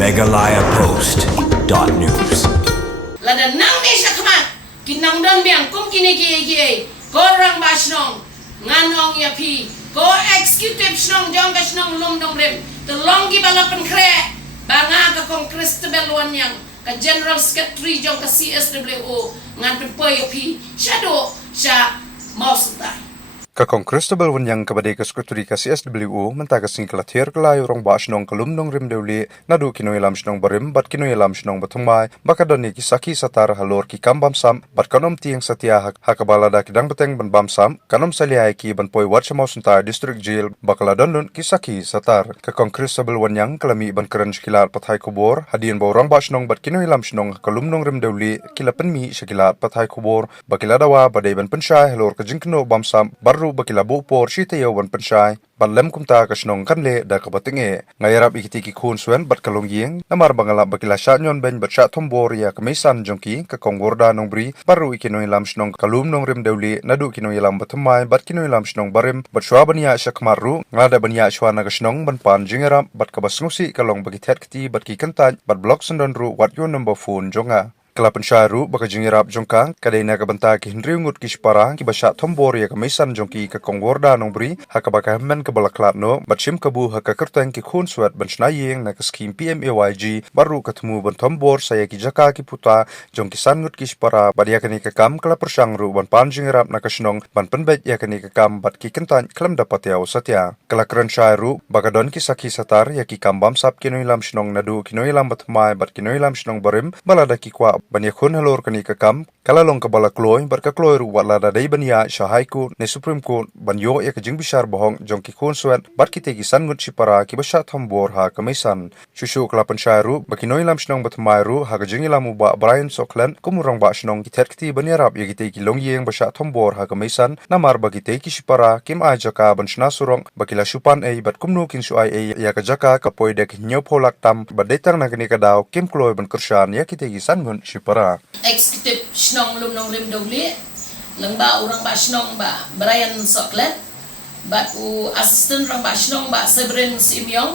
megalayapost.news. Lada nang ni sa kamat kinang don biang kum kini kiye ko rang basnong nganong ya pi ko executive snong jong ka snong lum dong rem to longi balapan kre banga ka kong Christabel wan yang ka general secretary jong ka CSWO ngan pempoy ya pi shadow sha mausutai Kakong Christabel Wanyang kabadai ka sekretari ka CSWO menta ka singkala thier kalay urang ba snong kalum nong rim deuli nadu kinoy lam snong barim bat kinoy lam snong batumai baka doni ki saki satar halor ki kambam sam bat kanom tiang satia hakabala da kidang beteng ban bam sam kanom saliai ki ban poi wat samau suntai district jail bakala donlun ki saki satar Kakong Christabel Wanyang kalami ban keren skilar pathai kubor hadian ba urang ba snong bat kinoy lam snong kalum nong rim deuli kila penmi skilar pathai kubor bakila dawa badai ban pensyai halor ka jingkno bam sam baru bakila bu por shite yo wan pensyai balem kumta ka snong kanle da ka batinge ngayarap ikiti ki khun swen bat kalong yeng namar bangala bakila sha nyon ben bat sha thombor ya kamisan jongki ka kongorda nongbri baru ikinoy lam snong kalum nong rim deuli nadu kinoy lam bathmai bat kinoy lam snong barim bat shwa bania shakmaru ngada bania shwa na ka snong ban pan jingarap bat ka basngusi kalong bagi thet kiti bat ki kantan bat blok sendon ru wat yo number phone jonga Kelapan syaru baka jingirap jongkang kadai na kabanta ki henry ngut ki spara ki basha thombor ya kamisan jongki ka kongorda nongbri haka baka men ka balaklat no batshim kabu haka kertang ki khun swat ban snayeng na ka skim PMAYG baru ketemu ban thombor saya ki jaka ki puta jongki san ngut ki spara badia kani ka kam kala persang ru ban pan jingirap na ka snong ban penbet ya kani ka kam bat ki kentan klam dapat ya satya kala kran syaru baka don ki saki satar ya ki kambam sap kinoi lam snong nadu kinoi lam batmai bat kinoi lam snong barim balada ki kwa bania khun halor kani ka kam kala long ka bala kloy bar ka kloy ru wala da dai bania shahai ku ne supreme court banyo ya ka jing bishar bohong jong ki khun swat bar ki te ki san ngut chipara ki basha thombor ha kamisan shushu klapan shairu bakinoi lam snong batmai ru ha ka jing lam ba Brian Soklan kumurang ba snong ki terkti bania rap ya ki te ki long yeng basha thombor ha kamisan namar bagi te ki chipara kim a jaka ban shna surong bakila shupan ei bat kumnu kin shu ai ya ka jaka ka poi dek nyo pholak tam badetang na kani ka daw kim kloy ban kurshan ya ki te ki san ngut Shipara. Executive snong lum nong rim dogli lang ba urang ba snong ba Brian Soklet bat u assistant rang ba snong ba Severin Simyong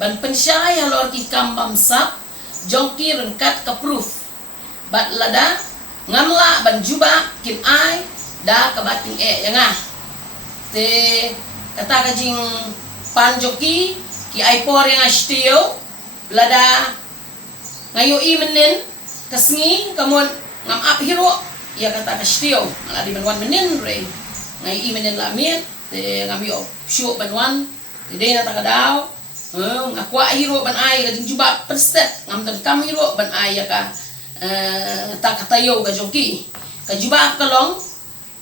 ban pensyai halor ki kambam sap jongki rengkat ka proof bat lada ngamla ban juba kim ai da ka bating yang te kata ka jing pan joki ki ai por yang astio lada ngayo i menen kasngi kamun ngam ap hiro ya kata kastio ala di banwan menen re ngai i menen lamit te ngam yo shu banwan te de na takadaw ngakwa hiro ban ai ka juba perstet ngam tan kam hiro ban ai ya ka takatayo ka joki ka juba kalong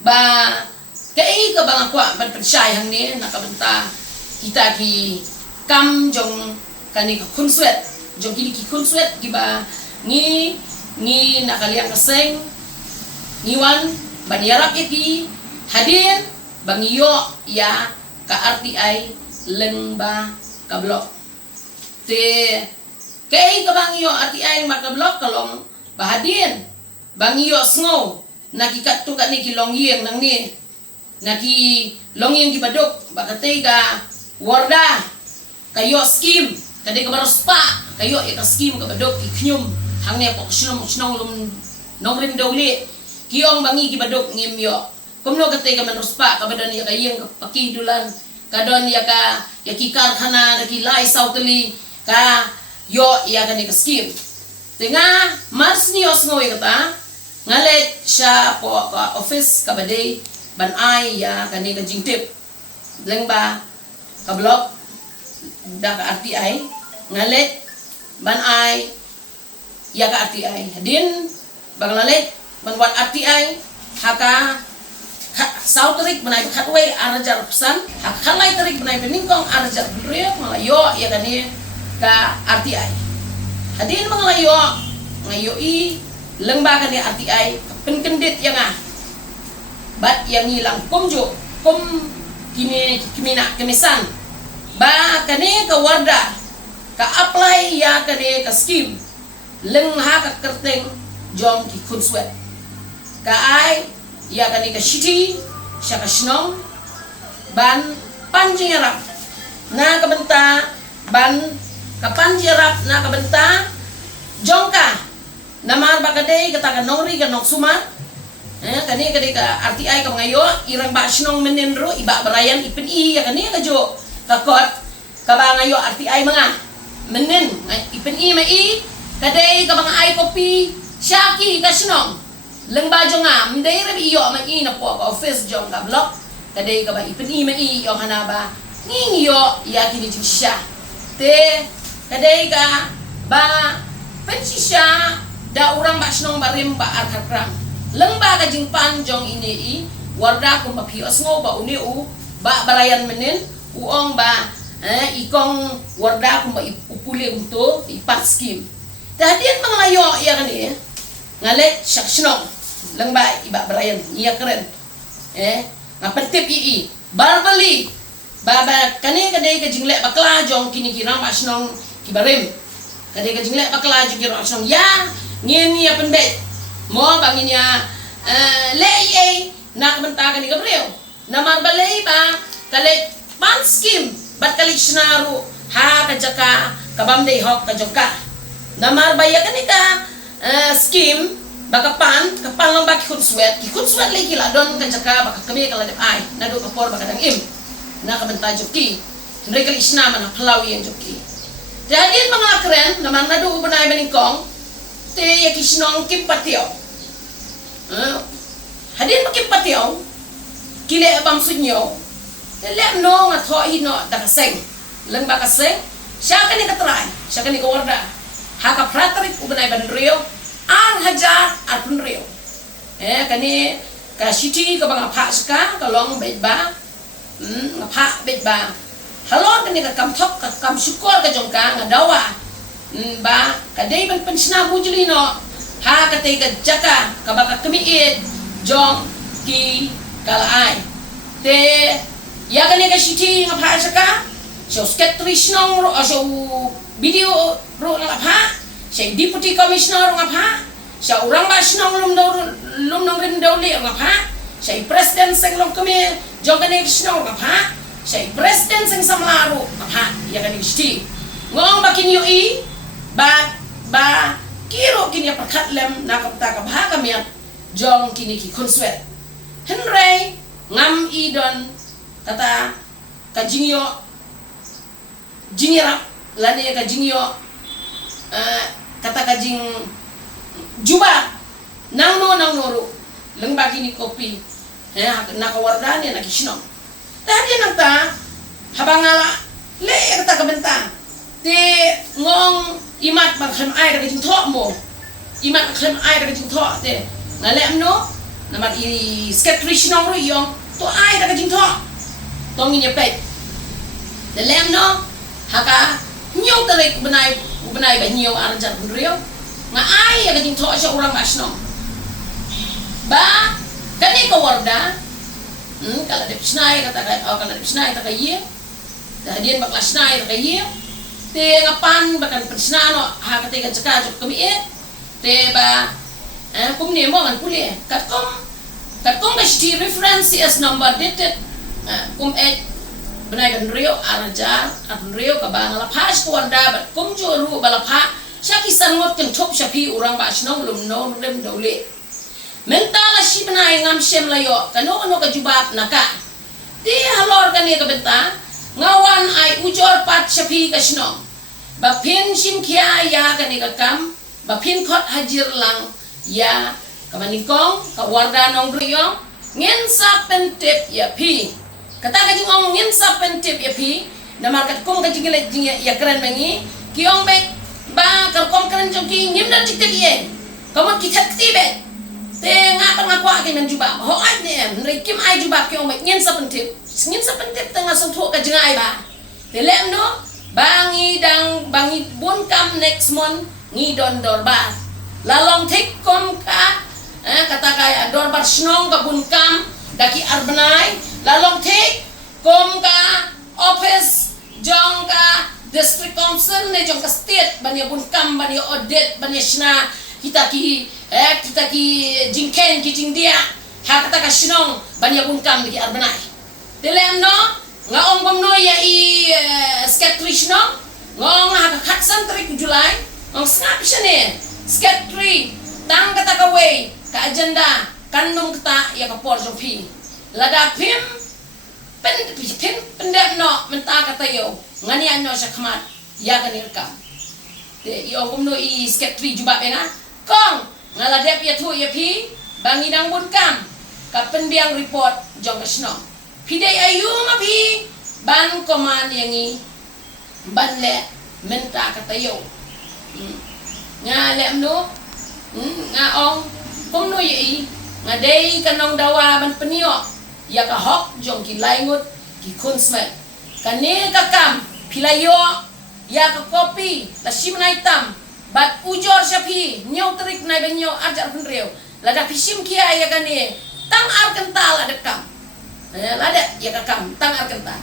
ba kai ka bang akwa ban persyai hang ni nakabenta kita ki kam jong kani ka kunswet jong ki kunswet ki ba ni nakaliang kaseng niwan banyarap iki hadin bangiyo ya ka RTI lengba ka blok te kay ka bangiyo RTI maka blok kalong bahadin bangiyo sngo nakikat tu ka ni kilongyeng nang ni naki longyeng gibadok bakatay ka warda kayo skim kadi ka barospa kayo ya ka skim ka badok iknyum hangnya po snong lum nongrim dawli kiyong bangi gibadok ngimyo kumno katay ka manruspa kabadon ya kayeng pakidulan kadon ya ka ya kikar khana daki lai sautali ka yo ya ka ni ka skim tinga mars ni osngo kata ngalet siya po ka office kabadey ban ay ya ka ni ka jingtip lengba ka blok da ka RTI ngalet ban ay ya ka RTI din banglalet banwan RTI haka sautrik banai khatway arajar pesan haka khalai tarik banai peningkong arajar brio malayo ya kani ka RTI hadin manglayo ngayo i lengba kani RTI penkendit yang bat yang hilang kumjo kum kini kimina kemisan ba kani ka warda ka apply ya kani ka scheme leng ha ka kerteng jong ki kunswet ka ai ya kani ka shiti sya ka snong ban panjing arap na kabenta ban kapan jirap na kabenta jongka namar bakade kata nongri ka nok sumar kani kadi ka RTI ka ngayo irang basnong menenro iba barayan ipin ya kani ka jo kakot ka ba ngayo RTI mga menen ipin mai kadai ka mga ay kopi syaki ka snong lengba jonga mdai re iyo mai na po office jong ka block kadai ka ba ipin mai yo hanaba ngingiyo ya kini jisya te kadai ka ba pensisya da urang basnong barim ba arkakram lengba ka jingpan jong ini warda ko mapios ngo ba uni ba barayan menen uong ba ikong warda ko upuli untuk ipat skim tadian manglayo ya kan ngalet syaksnong lengba iba barayan iya keren ngapentip barbali baba kani kadai ka jingle bakla jong kini kirang basnong kibarim kadai ka jingle bakla jong kirang basnong ya ngin ya pendet mo bangin ya lei nak bentakan ni gabriel namar balei ba kale pan skim bat kali snaru ha kajaka kabamdei hok kajoka namar baya kanika skim baka pan kapan lang baki kun sweat lagi la don kajaka baka kami kala dep ai nado kapor baka dang im na kabenta joki mereka isna mana pelawi yang joki jadi mga keren namar nado ubanay baningkong te yakisnong kipatio hadin makipatio kile abam sunyo lem no nga tho hino dakaseng lang bakaseng siya kani katray siya kani kawarda haka pratrik ubanay banrio ang hajar at punrio kani ka city ka bang apha ska ka long bedba apha bedba halon kani ka kamthok ka kam syukur ka jongka nga dawa ba kadai ban pensna bujulino ha katay ka jaka kabaka kamiid jong ki kalai te ya kani ka city nga phasa ka so skettrish nong so video ro nga pha siya deputy commissioner nga pha siya urang basnong lumdong rimdawli nga pha siya president sing long kami jong kani kisnong nga pha siya president sing samlaro nga pha ya kani city ngong bakinyo ba kiro kini perkat lem nakapta kabha kami jong kini ki konswet henry ngam idon kata kajingyo jingirap lani kajingyo kata kajing juba nang noro lengba kini kopi nakawardani nakisnong tadi nangta habangala le kata kabenta ti ngong imat bakhem ai daga jing thok mo imat bakhem ai daga jing thok te ngalem no namat i skeptrish nong ro yong to ai daga jing thok tong ni pet lem no haka nyau tare benai ba nyau arjar bunrio nga ai daga jing thok sya urang basno ba kani ko warda kala de psnai kata kala de psnai ta kaye dadian bakla snai ta kaye te ngapan bakan pensnano ha kate ka caka jok kami te ba kum ne mo kan puli katkom ka sti reference as number dated kum benai kan rio arajar atun rio ka ba ngala pas ko wanda bat kum joru balapha syaki sangot kan thop syapi urang ba snong lum no rem dole mentala si benai ngam sem layo kano ka jubat naka ti halor kan ka benta ngawan ay ujor pat syapi kasno bapin sim kia ya kanika kam bapin khot hajir lang ya kamaningkong kawarda nong riyong ngin sa pentip ya pi kata ka jingong ngin sa pentip ya pi namar kat kong ka jingile jing ya keren mangi kiong bek ba karkom keren jong ki ngim dan tik ye kamon kitat tibe te ngapa ngakwa ki nan juba ho ai ne rekim ai juba kiong bek ngin sa pentip tengah sentuh ka jingai ba te lem no bangi bun kam next month ngi don dorbar lalong tik kom ka kata kaya dorbar snong ka bun kam daki arbenai lalong tik kom ka office jong ka district council ne jong ka state bani bun kam bani audit bani shna kita ki jingken ki jingdia ha kata ka snong bani bun kam daki arbenai dilem no nga ong bom no ya i skeptrish no ngong ha ka khatsan trik Julai ngong snap shane sket tree tang kata ka way ka agenda kanung kata ya ka por jopi lada pim pen pendak no menta kata yo ngani anno sakmat ya ka nirkam te yo kumno i sket tree juba bena kong ngaladep ya thu ya pi bangidang bunkam ka pendiang report jong kasno pidai ayu ma pi ban koman yangi ban le menta kata yo nga lem no nga ong kumno yi nga dei kanong dawa ban penio ya ka hok jong ki laingut ki kunsmet kane ka kam pilayo ya ka kopi la simnai tam bat ujor sapi nyau terik nai benyo ajar penreu lada pisim kia ya gane tang ar kental ada kam lada ya ka kam tang ar kental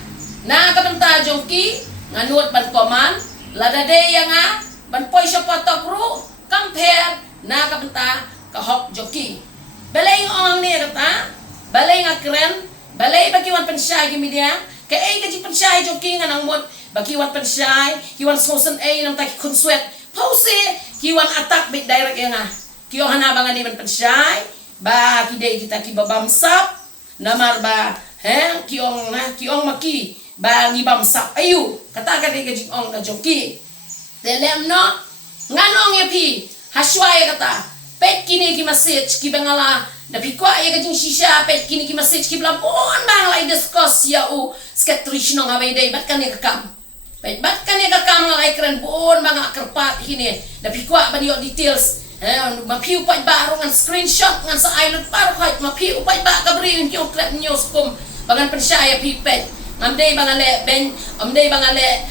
na ka benta jongki nganut ban koman lada de yang a ban poi sapatok ru compare na ka benta ka hok jongki balai ong ne kata balai ngakren balai bagi wan pensai gi media ke ai ka ji pensai jongki nganang mot bagi wan pensai ki wan sosen ai nam ta ki kunswet pause kiwan atak bit direct yang kiyo hanabangan ni man pensay ba kide kita ki babamsap namar ba kiong maki ba ngibamsap ayu kata ka de gajing ong ka joki telem no nganong ya pi haswa ya kata pet kini ki message ki bangala da pikwa ya gajing shisha pet kini ki message ki blabon bang lai discuss ya u skatrish no ngabay day bat kan ya kakam bat kan ya kakam ngalai keren bon mga kerpat hini dapi kuat ba diyo details mapiu pa ba ngan screenshot ngan sa island par khaj mapiu pa ba kabri yung klep news kum bangan pensaya pipet ngamdei bangale ben amdei bangale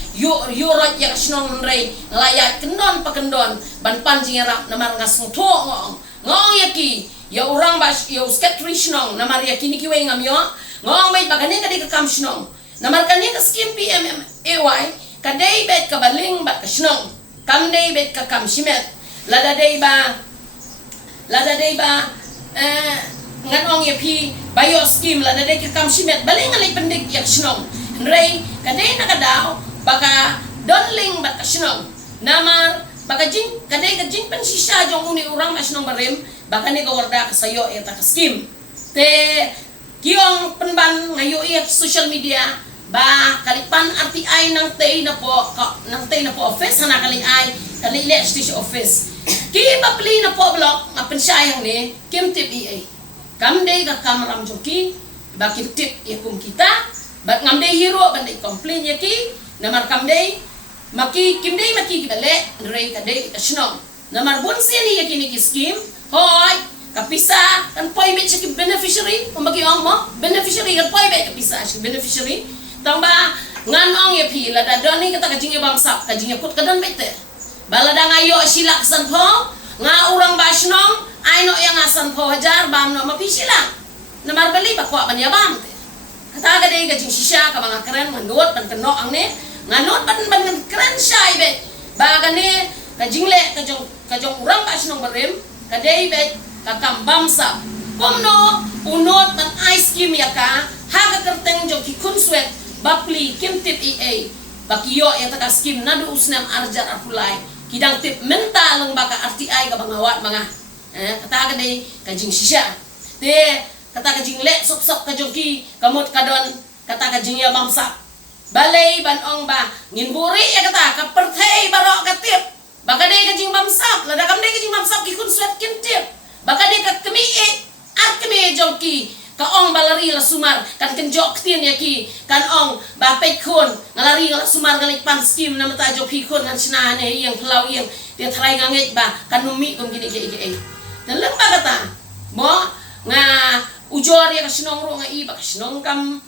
yurot ya kasnong nrei ngelayat kendon pakendon ban panjing rap namar ngasung to ngong yaki ya orang bas ya skatrish nong namar yakini kiwe ngamyo ngong bait bagane ka di kakam snong namar kani ka skim PMAY kadai bet ka baling bat ka snong kam dei bet ka kam simet lada dei ba nganong ya pi bayo skim lada dei ka kam simet baling ngalai pendik yak snong rei kadai na kadaw baka donling bat ka snong namar baka jing kadai ka jing pensisa jong uni urang mas snong barim baka ni ka warda ka sayo eta ka skim te kiong penban ngayo iya social media ba kalipan RTI nang tay na po office hana kali le station office ki papli na po block nga pensayang ni kim tip EA kam day ka kamaram joki ba kim tip ya kum kita ba ngam day hero ban day complain ya ki namar kam day maki kim day maki kibale rei ka day ka snong namar bon sini ya kini ki scheme hoy kapisa kan poi bet si beneficiary kumagi ong mo beneficiary kan poi bet kapisa si beneficiary tamba nganong ya pi la da doni kata kajing bangsap kajing kut kadan bete bala da ngayo silak san po nga urang basnong ay no yang asan po hajar bam no mapi silak namar bali ba kwa banya bam te kata ka de kajing sisya ka mga keren manduot ban keno ang ne nganot ban keren sai bet ba gani kajing le kajong urang basnong barim kadai bet kakam bamsa komno unot ban ice cream ya ka haga kerteng jong ki kunswet bapli kim tip EA bakiyo ya taka skim nadu usnam arjar apulai kidang tip mental ng baka RTI ka bangawat mga kata ka day kajing sisya te kata kajing le sok ka jong ki kamot kadon kata kajing ya bamsa balay banong ba nginburi ya kata kapertay baro ka tip baka day kajing bamsa lada kam day kajing bamsa ki kunswet kim tip baka day ka kemiit at kemi jong ki kaong balari la sumar kan kenjok tin yaki kan ong ba pet kun ngalari la sumar ngalik pan skim na mata jo pikun ngan sinane yang pelau yang dia try ngangit ba kan numi kum gini ge dan lang ba kata mo nga ujor ya kasinong ro nga iba kasinong kam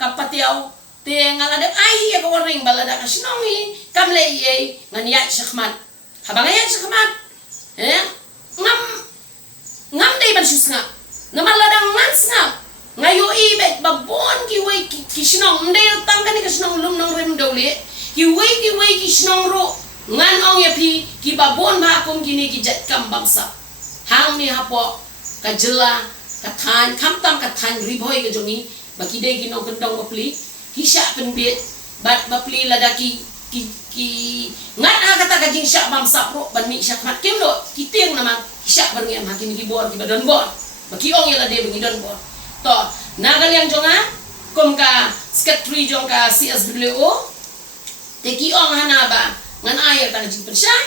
kapatiaw te ngalade ai ya ko ring balada kasinong i kam le ye ngan ya sakhmat habang ya sakhmat ngam dei ban susnga namaladang mansnga ngayo ibet babon kiway kisnong ndel tangka ni kisnong lum nang rem dawli kiway kisnong ro ngan ong yapi ki babon ba kum gini ki jet kam bamsa hang ni hapo kajela kathan kamtam kathan riboy ka jongi bakide ginong kendong bapli kisya penbit bat bapli ladaki ngat kata kajing syak bam sapro ban mi syak mat kim do kiteng nama syak berngem hakim ki bor ki badon bor baki ong yala de bengi don bor to nagal yang jonga kom ka secretary jong ka CSWO te ki ong hana ba ngan ayat ta jing pensai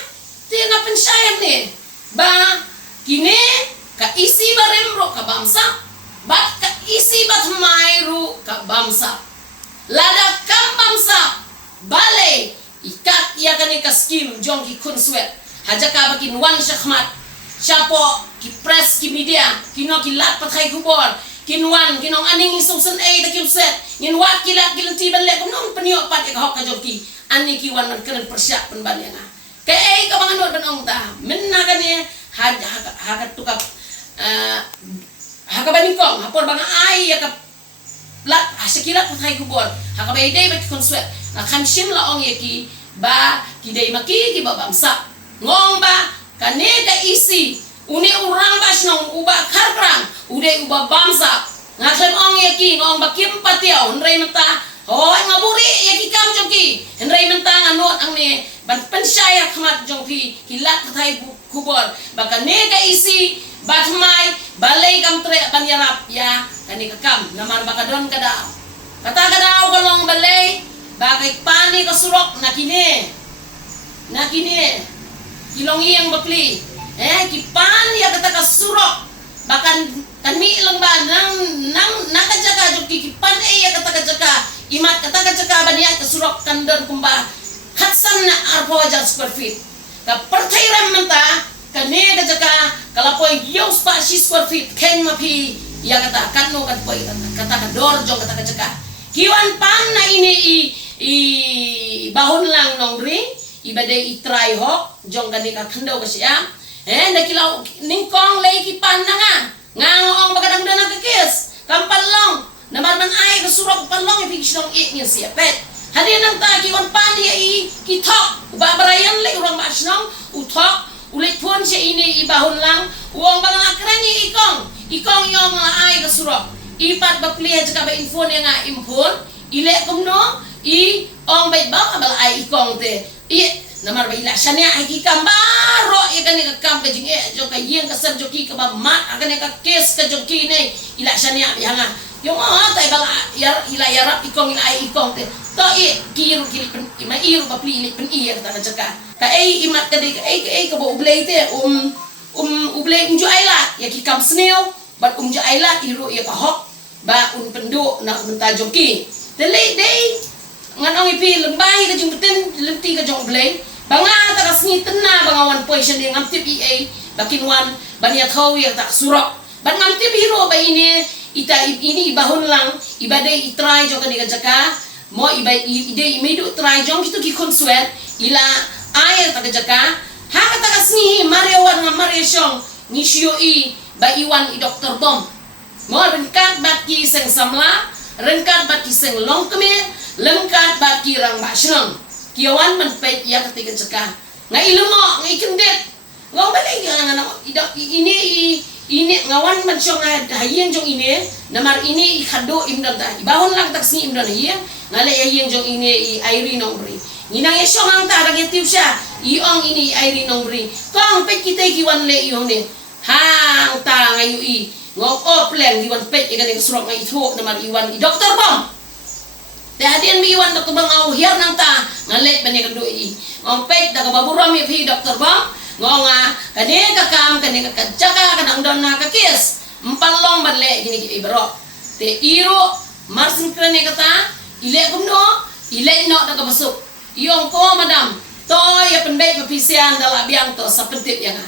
te nga pensai ne ba kine ka isi barem ro ka bamsa bat ka isi bat mairu ka bamsa lada kam bamsa balai ikat ia kane ka skim jong ki kun swet haja ka bakin wan shakhmat chapo ki press ki media kino ki lat pathai kubor kinwan kinong aning isusun ta kim set ngin wat kilat kilanti balek nong penio pat ka hok ka joki ani ki wan keren persyak penbalianga ka ka banganot banong ta menna kane haga tukap haka banikong hapor banga ai ya ka lat asakilat pathai kubor haka bay day bat konswet na khamshim la ong yaki ba kidai maki ki ba bangsa ngong ba kane ka isi uni urang basnong uba kharkrang ude uba bangsa ngaklem ong yaki ngong ba kim patiaw nrei menta hoy ngaburi yaki kam jongki nrei menta nganot ang ne ban pensyaya khmat jongki kilat pathai kubor ba kane ka isi batmai balai kam tre banyarap ya kani kakam namar bakadon kada kata kada kolong balai bagai pani ka surok nakine kilongi yang bapli kipan ya kata ka surok bahkan kami lengba nang nakajaga joki kipan ya kata kajaka imat kata kajaka baniat ka surok kandon kumba khatsan na arpo jar square feet ka perthairam menta kane kajaka kalapoi gios pa si square feet ken mapi ya kata kanno kat poi kata kador jong kata kajaka kiwan pan na ini i bahon lang nongri ibadai itrai hok jong kane ka khandau ka siam nakilaw ningkong lay ki pan na nga ngong bagadang dana ka kis kampalong naman ay kasurok palong ipigislong ik niya siya pet hadi nang ta kiwan pan dia i kitok ubabarayan lay urang masnong utok ulit pun siya ini ibahon lang uang bang akrani ikong yung ay kasurok ipat bapli aja ba info niya nga impon ile kumno i ong bait ba kabal ay ikong te namar ba ila syanya ay kikambaro ya kan ka kam ka jing jo ka yeng ka sab joki ka ba mat akan ka kes ka joki ne ila syanya ya nga yung tay bal ila yarap ikong ila ay ikong te to kiru kili pen mairu bapli ile pen iya ta jaka ka imat ka de ka bo ublay te ublay unju ailat ya kikam sneo bat unju ailat iru ya ka hok ba pendu na menta joki te late day nganong ipi lembay ka jing beten lenti ka jong ublay banga ta kasni tenna banga wan position de ngam tip bakin wan bania thau ya tak surok ban ngam tip hero ba ini ini ibahon lang ibadai itrai jong ka jaka mo ide imedu try jong itu ki konsuet ila air ta jaka ha ka ta kasni marewan ngam mareshong ni shioi ba iwan i doktor bom mo rengkat bat ki seng samla rengkat bat ki seng longkme lengkat bat ki rang bashrang kiawan man pet ya ketika cekah ngai ilmo ngai kendet ngau balai ngana ini ngawan man syong hayeng jong ini namar ini ikhado imdan ta ibahon lang taksi imdan iya ngale hayeng jong ini airi nongri nginang ya syong ang ta rag tiusya iong ini airi nongri kong pet kita kiwan le iong ne hang ta ngayu ngau oplen kiwan pet ikan surok ngai tho namar iwan i doktor bom hadian mi iwan doktor bang au hiar nang ta ngalek bani kadu ngong pet da baburam mi phi doktor bang ngonga kane ka kam kane ka jaka kadang don na ka kis empalong banle gini ki ibro te iro marsin krane kata ile gumno ile no da ka basuk iong ko madam to ya penbet ma pisian dala biang to sa pentip yang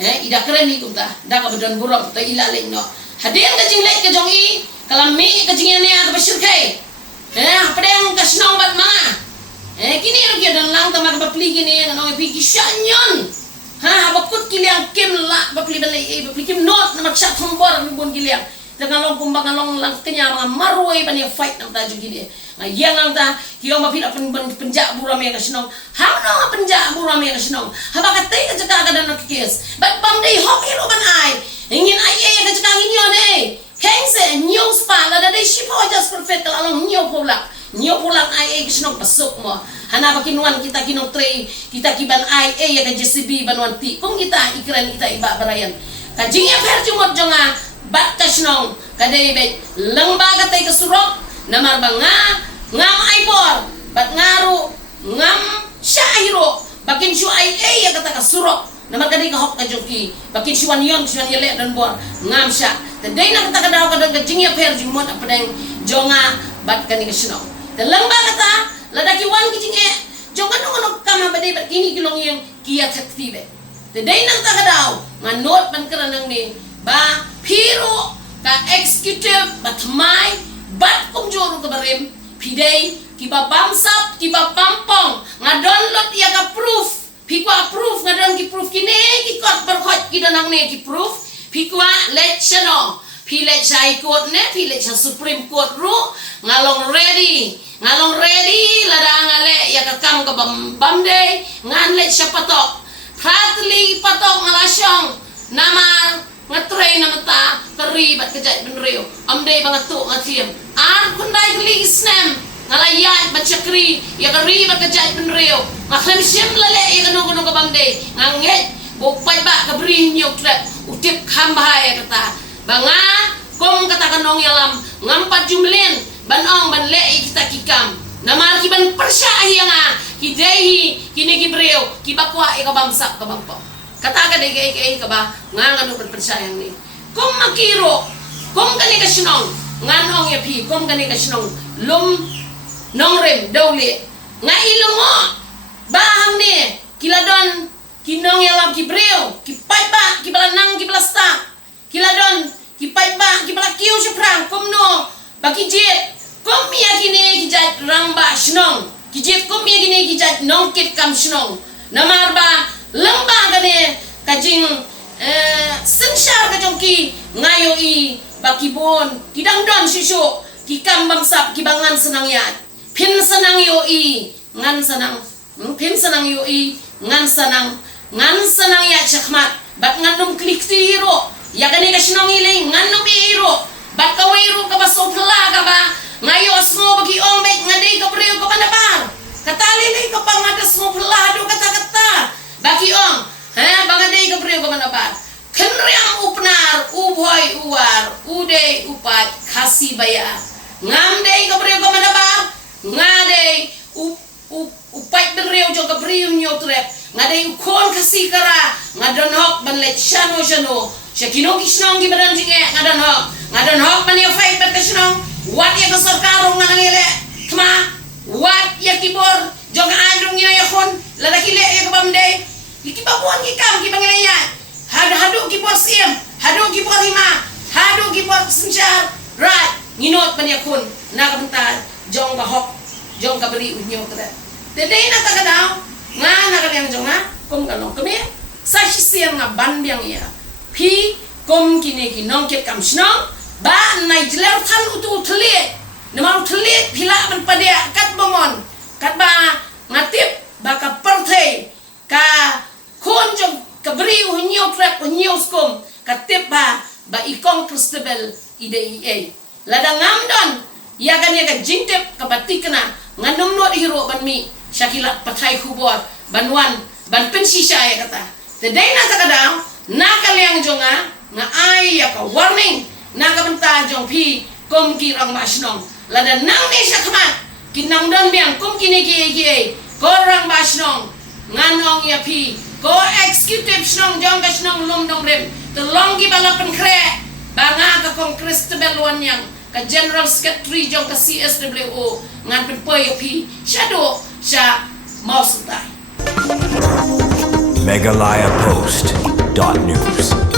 ida krani kumta da ka badon buram to ila le no hadian ka jing le ka jong i kalami ka jing ne ka basur kai pedang kasnong bat ma kini rugi dan lang tamar bapli gini nang pi kisyanyon bakut kiliang kim la bapli balai bapli kim not na magsat hombor bon kiliang dengan long kumbang long lang kenya mga marway ban ya fight nang taju gili yang nang ta kiyo mapila penjak burame kasnong no penjak burame kasnong bakatay ka jaka kada nakikis bat bang day hok ilo ban ai ingin ay ka jaka nginyon Kengse news pa la da shipo just perfect along new pulang ay kisnong pasok mo hana bakinuan kita kinong tray kita kiban ai ya ka JCB banwan ti kung kita ikran kita iba barayan ka jingya per jumot jonga bat kasnong kadai be lembaga tay kasurok namar banga ngam aibor bat ngaru ngam syahiro bakin syu ai ya kata kasurok namar kadai ka hok ka joki bakin syuan yon syuan yele dan bor ngam sya tadai na kata kadaw kadang ka jingya per jumot apadang jonga bat kani kasnong the lembaga ta ladaki wan kijinge jonga no kama bade bat kini kilong yang kia taktibe te dai nang takadaw nganot ban karanang ni ba piro ka executive bat mai bat kumjoro ka barim pidai kiba bamsap kiba pampong ngadonlot ya ka proof pikwa proof ngadon ki proof kini ki kot berkhot ki danang ne ki proof pikwa lectiono pilet sai court ne pilet sa supreme court ru ngalong ready lada ngale ya kakam ka bamde nganle siya patok pratli patok ngalasyong namar ngatray na mata karibat kajat benreo amde bangatu ngatiam ar kundai kli isnem ngalayat bachakri ya karibat kajat benreo ngaklem sim lale ya kanu ka bamde nganget bukpai ba kabri nyok trap utip khambahaya kata banga kong kata kanong yalam ngampat jumlin banong banle kita kikam namar kiban persyahi nga kidehi kini kibreo kibakwa ikabamsak kabampo kata ka dege ka ba ngano kan persayang ni kung makiro kung kani kasinong nganong ya pi kung kani kasinong lum nongrem dawli nga ilungo bahang ni kiladon kinong yalam kibreo kipai ba kibalanang kibalasta kiladon kipai ba kibalakiu syuprang kumno bakijit kom ya kini kijat rangba shnong kijit kom ya kini kijat nongkit kam shnong namar ba lamba gane kajing sensyar kajongki ngayo i bakibon kidang don sisu kikam bamsap kibangan senang yat pin senang yo i ngan senang pin senang yo i ngan senang yat syakmat bat ngandum klik tiro ya kani kashnong ile ngandum iro bat kawairu ka baso pala ka ba ngayos mo bagi ombek ngadi ka brio ka panabar katali ni ka pangadas mo pelado kata-kata bagi ong bangade ka brio ka panabar kenriang upnar uboy uwar ude upat kasih bayar ngamde ka brio ka panabar ngade upat brio jo ka brio nyotrep ngade ukon kasih kara ngadonok banlet shano Syakino kisnong gibadan jinge ngadon hok mani fight bet kisnong wat ya kasarkarong nangile kma wat ya kibor jong andung ya yakon ladaki le ya kabamde ikibabuan kikam kibangilaya hadu kibor siem hadu kibor lima hadu kibor senjar right nginot man yakon nakabentar jong bahok jong kaberi unyo kada dedei na takadaw nga nakadang jonga kum kanong kami sa sisiang nga banbyang iya pi kom kini kinong ket kam snong ba nai jler thal utu thli namau thli phila man padea kat bomon kat ba ngatip ba ka perthei ka khon jong ka bri unyo trap unyo skom katip ba ikong Christabel ide e ladang ngamdon ya kan ya ka jingtep ka batikna nganum no hiro ban mi syakilat pathai khubor banwan ban pensisa ya kata tedai na takadaw nakaliang jonga nga ay ya ka warning nakabenta jong pi kom ki rang masnong lada nang ni sakmat kinang don biang kom kini ki ko rang masnong nganong ya pi ko executive snong jong ka snong lum dong rem telong gi balapan kre banga ka kong Christabel wan yang ka general secretary jong ka CSWO ngan pempoy ya pi shadow sha mausutai Megalayapost.news